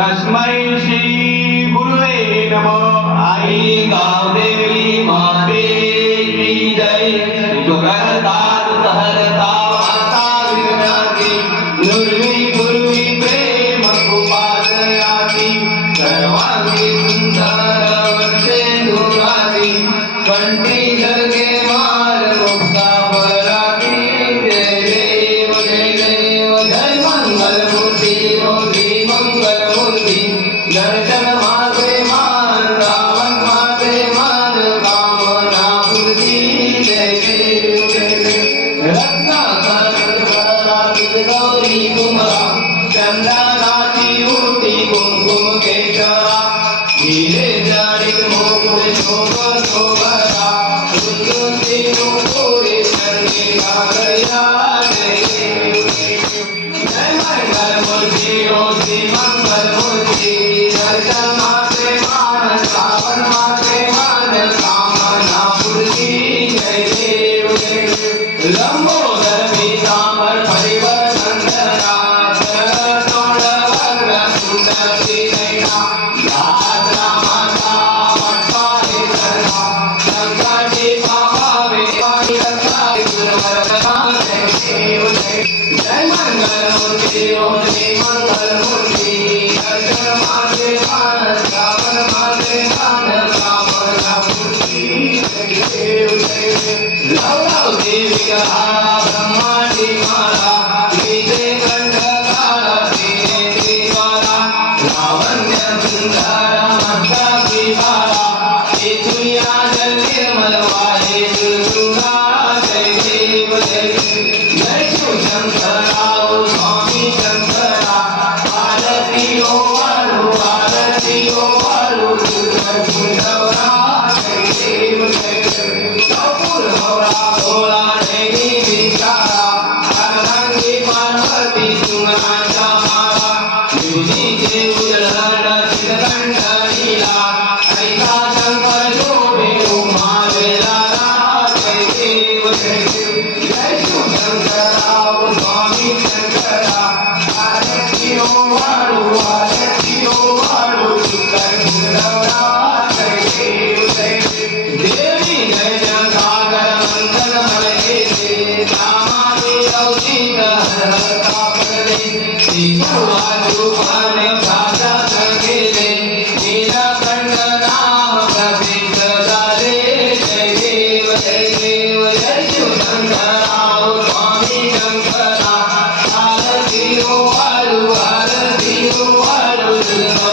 तस्मै श्री गुरुवे नमः। आई गावदेवी माते की जय। जुगरता हरता माता विघ्नाची नुर्वी गुरुवी प्रेम कृपादयाची सर्वांगी सुंदर वंदे दुराती कंठी जगे मार मुक्ता पराती। जय देव जय देव जय मंगल मूर्ती मोदी मंगल मूर्ती दर्शन मागे मान रावण मागे मान कामना पूर्ती। जय देव जय देव रत्नाकर गौरी कुमरा चंदनाची उटी कुंकुम केशरा हिरे जडित मुकुट शोभ शोभरा सुंदरी नुपुरी चंडी घागरिया। जय देव जय देव जय मंगल मूर्ती ओसी मंगल मूर्ती दर्शन माते मान श्रावण माते मान कामना पूर्ती। जय देव जय देव लंबोदर पीतांबर परिवर संदना चरण तोड़ वक्र सुंदरी नैना यात्रा माता मठवारी करना संकटी पावावे पाणी रक्षावे सुरवर प्रधान। जय देव जय जय मंगल मूर्ती ओसी मंगल मूर्ती दर्शन माते मान श्रावण माते मान कामना पूर्ती। जय देव जय देव लव देवी ब्रह्मांडी माला विजय कंठ काला श्री द्वारा लावण्य सुंदर मस्तकी बाला चेतुया जल निर्मल वाहे सुंदरा। जय देव जय देव जय शिव शंकरा स्वामी शंकरा आरती ओ वालू सुंदरा। जय देव जय देव कपूर भोला भोला नेगी विचारा अर्धांगी पार्वती सुमनाचा माला युजी के उजळण शिरकंठ लीला ऐका शंकर शोभे उमा वेलाला। जय देव जय देव जय शिव शंकरा स्वामी शंकरा आरती ओ वाळू सुंदर सुंदरा। जय देव जय देव देवी जय जगागर मंथन मलके कामानी लौकिक हरता पडले सिंधुवाजू पाने भाषा संगेले नीलकंठ नाम प्रसिद्ध झाले। जय देव जय देव जय शिव शंकरा स्वामी शंकरा आरती ओ वाळू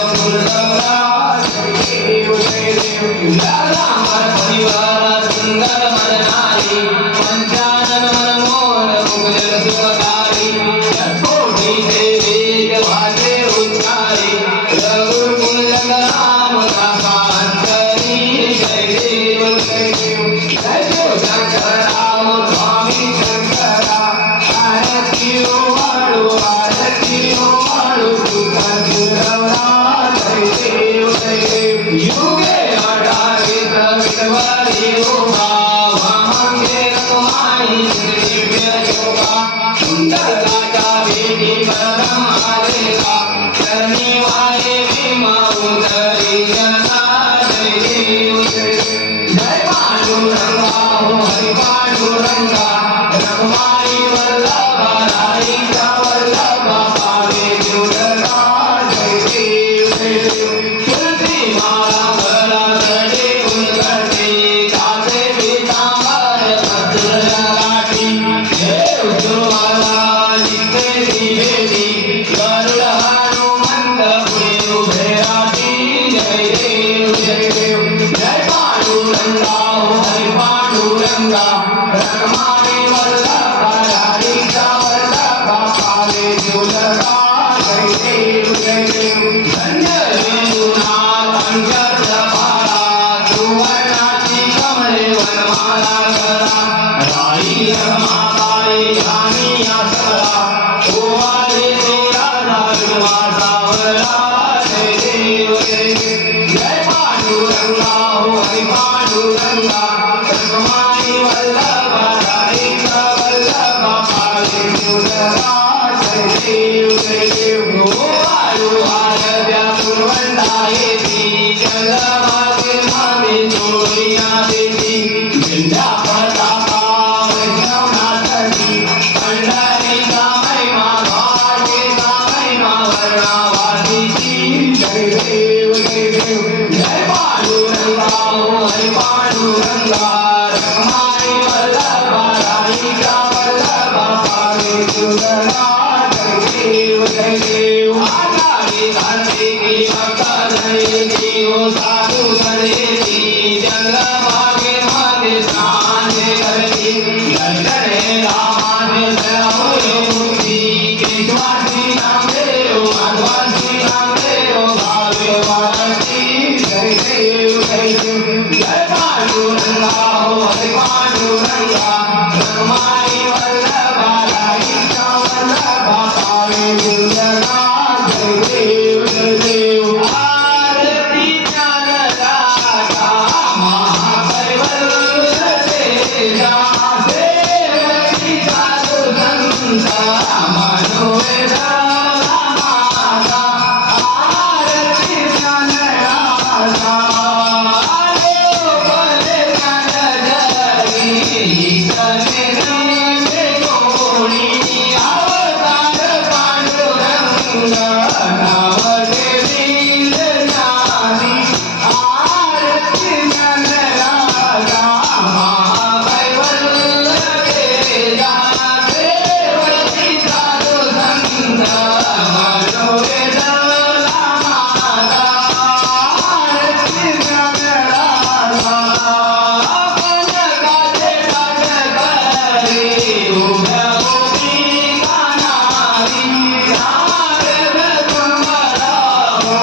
सुंदरा। जय देव जय देव रामार परिवार सुंदर मननारी पंचानन मनमोहन मुकुल सुखकारी कोटी से वेद भाषे उच्चारी रघुकुल राम दासांतरी। जय देव जय देव जय शिव शंकरा स्वामी शंकरा आरती ओ वाळू सुंदरा। जय देव जय देव युगे अठावीस विठवारी योगा वामंगे रघुमाई दिव्य योगा सुंदरता वेदी परम आलेला करणी वाले भीमा उतरी जना। जय देव जय देव जय पांडुरंगा हरि पांडुरंगा रघुमाई वल्लभा राईचा वल्लभा पावे जुडला। जय देव जय देव तुलसी माला गळा गडे उलगडे कासे पीतांबर पत्र लाटी देव सुवाला जिथे दिवेली गरुड हनुमंत पुढे उभे राहती। जय देव जय देव जय पांडुरंगा हरि पांडुरंगा रखमाई वल्लभा राईचा वल्लभा पावे जुडला। जय देव जय देव धन्य वेणुनाथ अंजलपाला सुवर्णाची कमळे वनमाला करा राई रमाबाई राणी आसरा ओवाळे ते राधा विवासावला। जय देव जय देव जय पांडुरंगा हरि पांडुरंगा रखमाई वल्लभा राईचा वल्लभा पावे जुडला। जय देव जय देव वाळू देव जय देव आषाढी कार्तिकी भक्ताधरी देव साधू सदेवी चंद्रभागे मध्ये स्नान करती दर्शने रामाने दयामुळे मुक्ती केशवासी नामदेव माधवासी नामदेव भावे वाढती जय देव जय देव जय पांडुरंगा हो हरे पांडुरंगा रमाई वल्लभा राईचा वल्लभा पावे गुंजना जय देव जय देव आरती ज्ञानदाता महाकैवल्य तेजा सेवकी साधू संता मनोवेदा माता आरती ज्ञानदाता आलोपले ज्ञान जरी सने कोणी अवतार पांडुरंग नाव देवी ज्ञानी आरती ज्ञानदाता महाकैवल्य तेजा सेवकी साधू संत मनोवेदा माता आरती ज्ञानदाता पंचकाचे काटकरी उभ्या गोपी कानारी नारद कुंभरा हो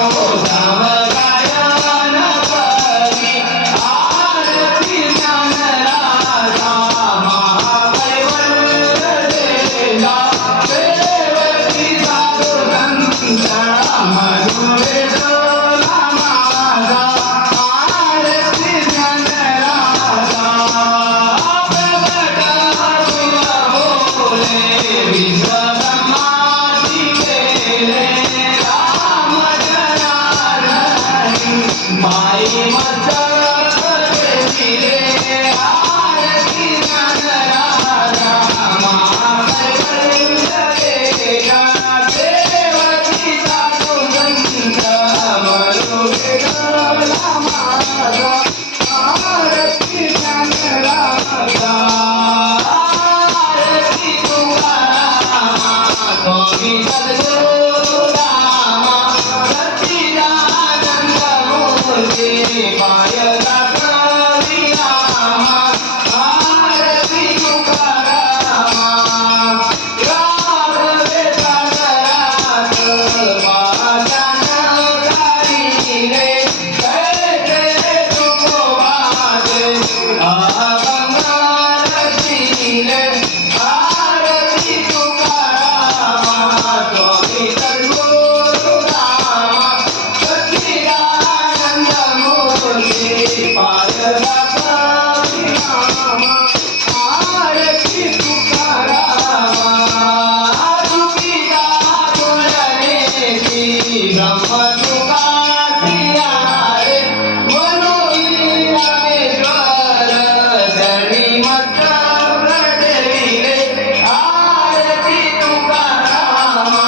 समगायन करी आरती ज्ञानदाता महाकैवल्य तेजा सेवकी साधू संत मनोवेदा माता आरती ज्ञानदाता बोले विश्वब्रह्माची केले राम जनार्दनी माई मस्तक दिले आरती ज्ञानदाता महाकैवल्य तेजा सेवकी साधू संत मनोवेदा माता आरती ज्ञानदाता आरती तुकारामा स्वामी सद्गुरु रामा सच्चिदानंद मूर्ती पायला कवी रामा आरती तुकारामा राघवेचा घरात वाचन करीले जय जय तुकोबाचे अभंगार शीले आरती तुकारामा स्वामी सद्गुरु रामा सच्चिदानंद मूर्ती पायला कवी रामा आरती तुकारामा तुकिता तुलनेची ब्रह्म तुकाची आहे मनोई रामेश्वर चरणी मस्तक प्रटविले आरती तुकारामा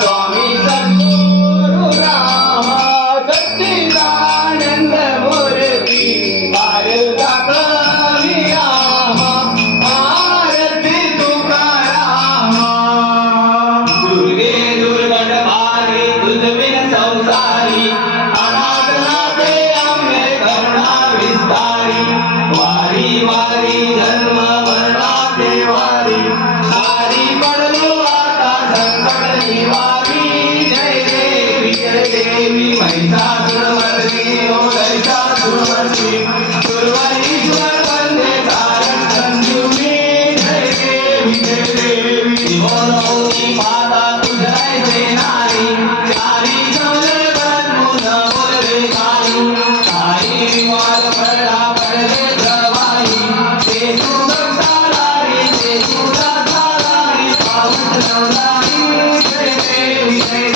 स्वामी सद्गुरु रामा सच्चिदानंद मूर्ती पायला कवी रामा आरती तुकारामा दुर्गे दुर्गट भारी तुझविन संसारी अनाथनाथे आम्हे करुणा विस्तारी वारी वारी जन्म मरणाचे वारी सारी पडलो आता संकट निवारी जय देवी महिषासुरमर्दिनी ओ महिषासुरमर्दिनी सुरवरीश्वर वंदे कारण संजीवनी जय देवी बोलवती माता तुझ्या नारी चारी कमले बदलून बोलवे काही काही वाद पडला पडले जवाई ते तू भक्तालारी ते तुला सालारी पाऊस नवलारी जय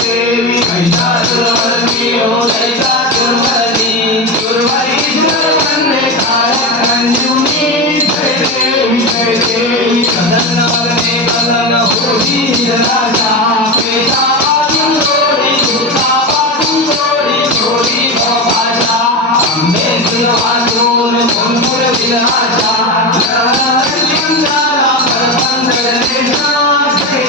देवी महिषासुरमर्दिनी ओ महिषासुरमर्दिनी सुरवरीश्वर वंदे कारण संजीवनी जय देवी सदन वरने कलन होती राजा पेशा पासून जोडी दुखा पासून जोडी जोडी भाषा अंबे वाचून मुरमुर विलासा परपंच गणेशा जय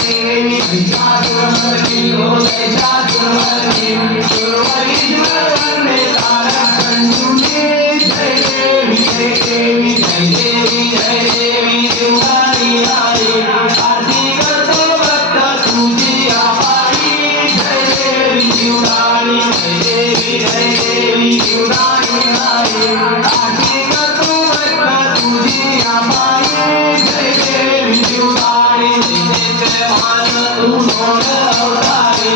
देवी महिषासुरमर्दिनी हो महिषासुरमर्दिनी सुरवरीश्वर वंदे तारकमण्डुले जय देवी जय देवी जय देवी जय देवी शिवराई आई आरती करतो भक्त तुझी आबाई जय देवी शिवराई जय देवी शिवराई आई आरती करतो भक्त तुझी आबाई जय देवी शिवराई नित्य मान तू सोड अवतारी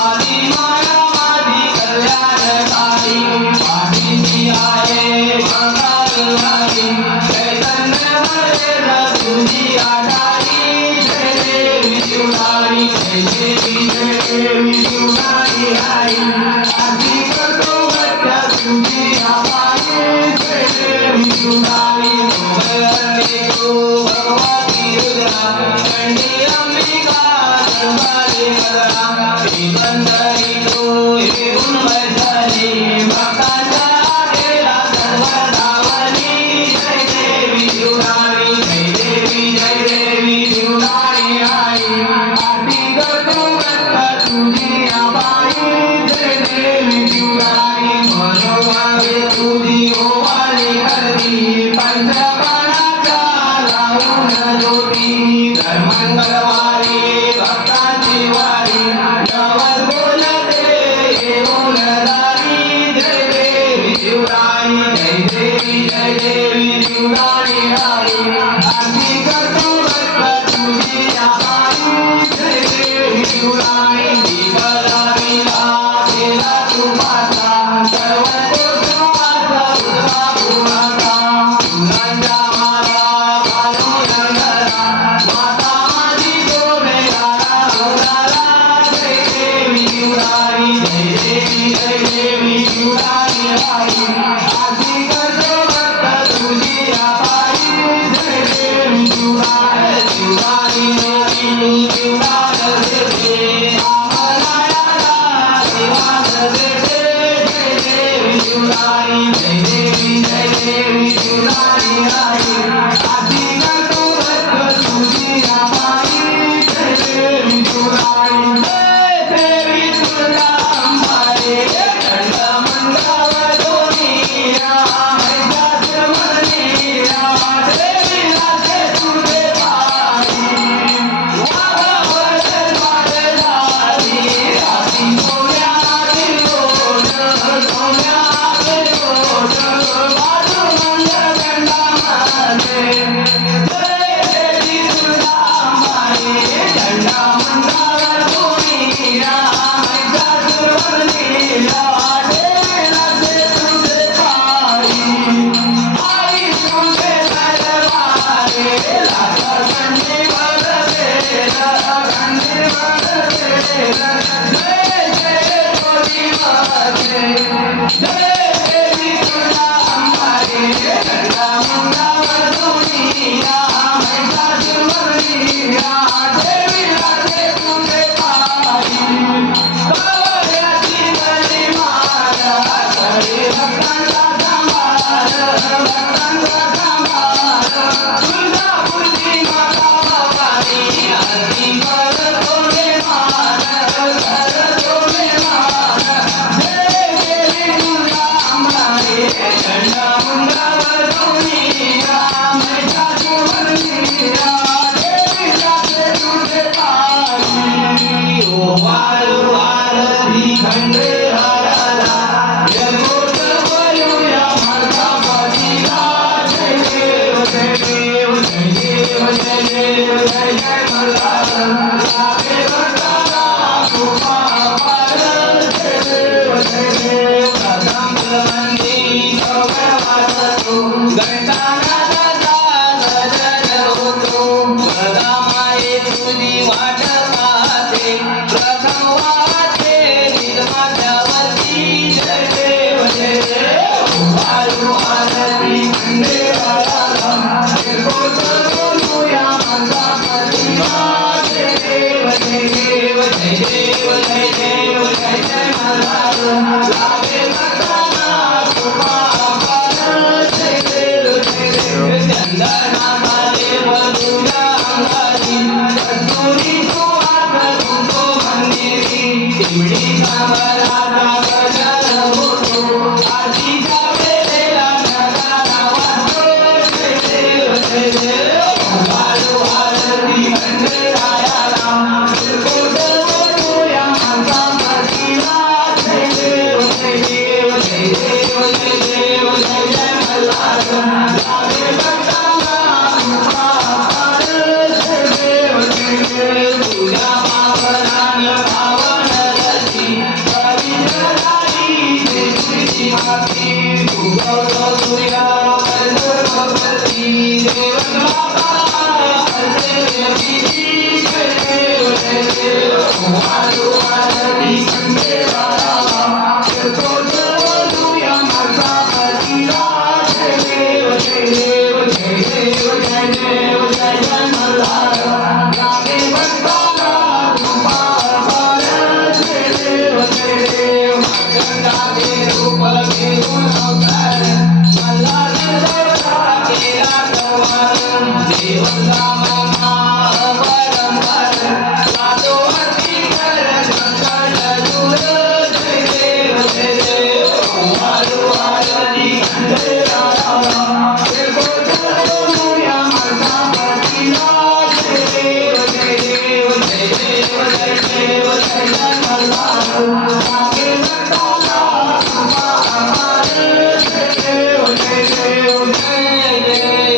आदि माया आदि कल्याणकारी पाठीशी आहे मंगलकारी चैतन्य भरेल तुझी आधारी जय देवी शिवराई जय देवी शिवराई आई आरती करतो भक्त तुझी आबाई जय देवी शिवराई मंगलने तू भगवती रुद्रा चंडी अंबिका दरबारी कदरा श्रीगंधरी तू हे गुणवैभवी भक्तांच्या आखेला सर्व धावली जय देवी शिवराई जय देवी शिवराई आई आरती करतो भक्त तुझी आबाई जय देवी शिवराई मनोभावे तुझी ओवाळी करती पंचबाणाच्या लावून ज्योती धर्मंगलवारी भक्तांची वारी नवस बोलते येऊन दारी जय देवी शिवराई जय देवी शिवराई आई आरती करतो भक्त तुझी आबाई जय देवी शिवराई दीपदावीला केला तुपाचा सर्व कोसवाचा उजवा फुलाचा फुलांच्या माला घालून अंधारा माता माझी शोभे गाला अवतारा जय देवी शिवराई जय देवी शिवराई आई आरती करतो भक्त तुझी आबाई जय देवी शिवराई शिवराई देवी शिवराज देते आम्हालायाला शिवाज देते जय देवी शिवराई जय देवी शिवराई आई आरती करतो भक्त तुझी आबाई जय देवी शिवराई जय देवी तुळजा अंबारे दंड मंडवतोनी महिषासुरमर्दिनी देवी राधे तुझे पायी वाघावर माझे झाली राती सोन्यातील लोट सोन्यातील लोट बाजू मंडगंडामध्ये जय देवी तुळजा अंबारे दंड मंडवतोनी महिषासुरमर्दिनी देवी राधे तुझे पायी आई तुझे दरबारे लाख खंडी भरवेल खंडी भरवेल जय जय कोटी वाजे जय देवी तुळजा अंबारे दंड मंडवतोनी महिषासुरमर्दिनी देवी राधे तुझे पायी कवल्याची गली मार करे भक्तांचा संभार तुळजापूरची माता भवानी आरती करतो रे मान करतो रे मान जय देवी तुळजा अंबारे दंड मंडवतोनी महिषासुरमर्दिनी देवी राधे तुझे पायी ओ वाळू आरती खंडेराला जगोत बोलूया मार्गापतीला जय देव जय देव जय देव जय देव जय जय मल्हार लाभे भक्ताला कृपा अपार जय देव प्रथम बलवंती सौगवास तू घंटानादाचा गजर होतो बदामाये तुझी वाट पाहते प्रथम वाचे निर्मात्यावरती जय देव वाळू आरती खंडेराला जगोत बोलूया मार्गापतीला जय देव जय देव जय देव जय देव जय जय मल्हार लाभे भक्ताला कृपा अपार जय देव चंदनाचा देव तुझ्या अंगारी कस्तुरी वालू आरती खंडेराया जगोत बोलूया माझा पतीला जय देव जय देव जय देव जय देव जय जय मल्हार लागे भक्ताला कृपा अपार जय देव जय देव गंगाचे रूप घेऊन अवतार मल्हार देवता केला संहार देवता महिमा अपरंपार साधो अति कर संकट दूर जय देव जय देव वालू आरती खंडेराया जगोत बोलूया माझा पतीला जय देव जय देव जय देव जय देव जय जय मल्हार लागे भक्ताला कृपा अपार जय देव जय देव जय जय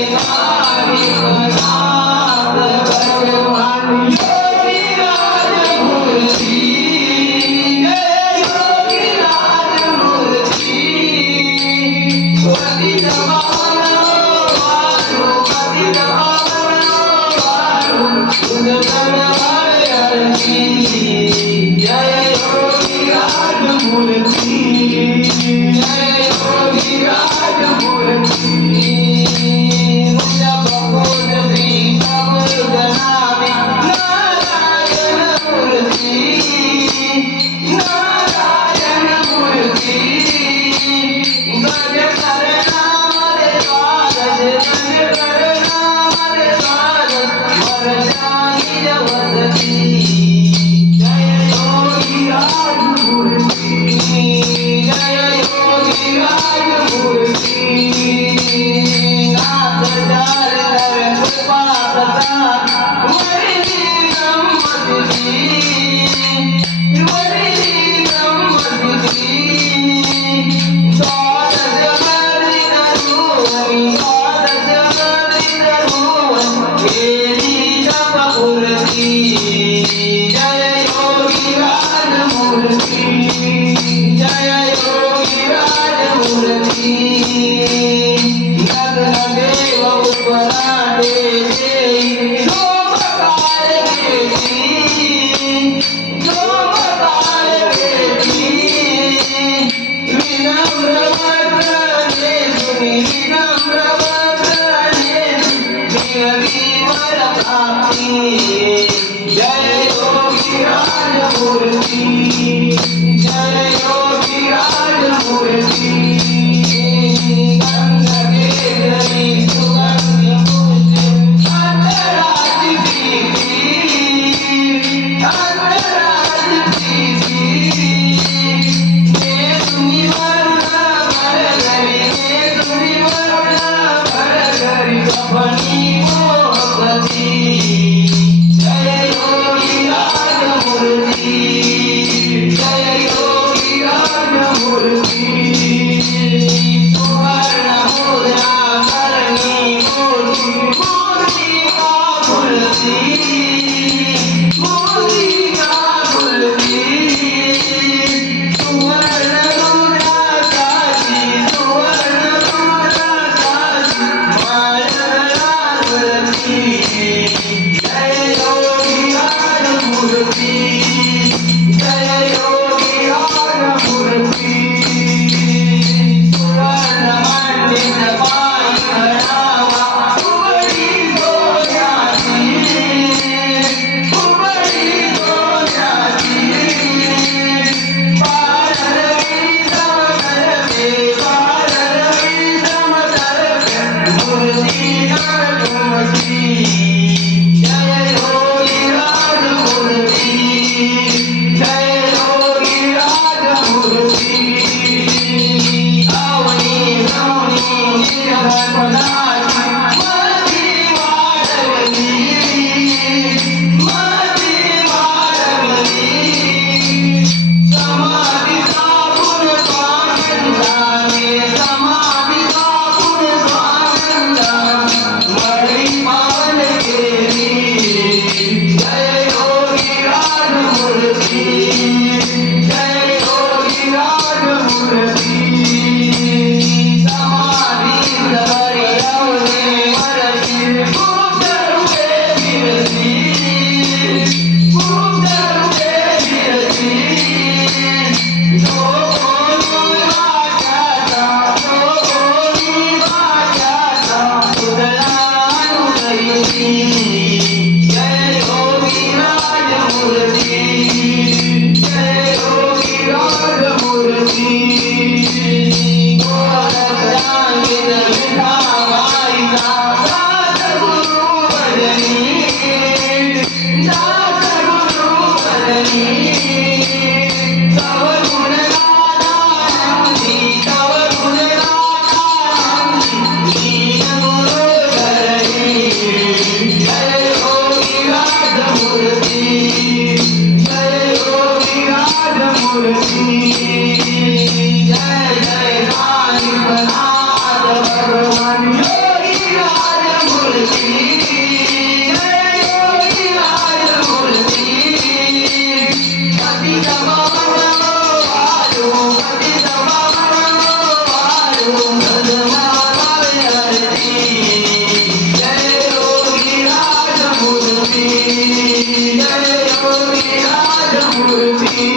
नाथ भगवान योगीराज मूर्ती जय योगीराज मूर्ती पतित पावनो वालू पतित पावनो वालू तुझ चरणाय आरती जय योगीराज मूर्ती जय योगीराज मूर्ती मुझा बकोट श्री कमल गणामी नारायण मूर्ती नारायण मूर्ती गज करणारे द्वादश गज करणारे द्वादश वरदानी जवदती जय योगीराज मूर्ती जय योगीराज मूर्ती नाथ चार कृपा प्रसाद वरिणी ब्रह्मति वरिणी ब्रह्मति द्वादश वर्णित रूपी द्वादश वर्णित रूप केली जपपूर्ती जय योगीराज मूर्ती जय योगीराज मूर्ती नग्न देव उपराटे देई लोककाल वेदी लोककाल वेदी विनम्र वदने विनम्र वदने विनम्र प्राप्ती जय योगीराज मूर्ती जय योगीराज मूर्ती गंगेधरी सुगंध पुष्प अंतराज प्रीति ने तुम्ही वर्ण भरगरी ने तुम्ही वर्ण भरगरी अपनी मोहपती जय योगीराज मूर्ती तव गुण गातानंदी तव गुण गातानंदी दीन गुरु धरणी जय योगी राजमूर्ती जय योगी राजमूर्ती जय जय नाथ भगवान योगी राजमूर्ती जय योगी राजमूर्ती पतित पावन आलो पतित पावन आलो सदमावे आरती जय योगी राजमूर्ती जय योगी राजमूर्ती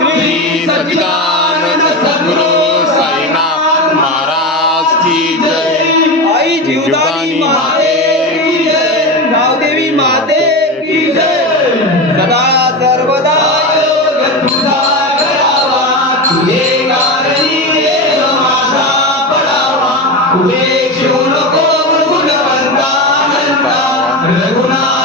श्री सच्चिदानंद सद्गुरु साईनाथ महाराज की जय. आई जीवदानी माते की जय. गावदेवी माते की जय. सदा सर्वदा योग तुझा करावा, तुझे कारणी देव माझा पडावा. तुझे शिव नको गुणवंता अनंता रघुनाथ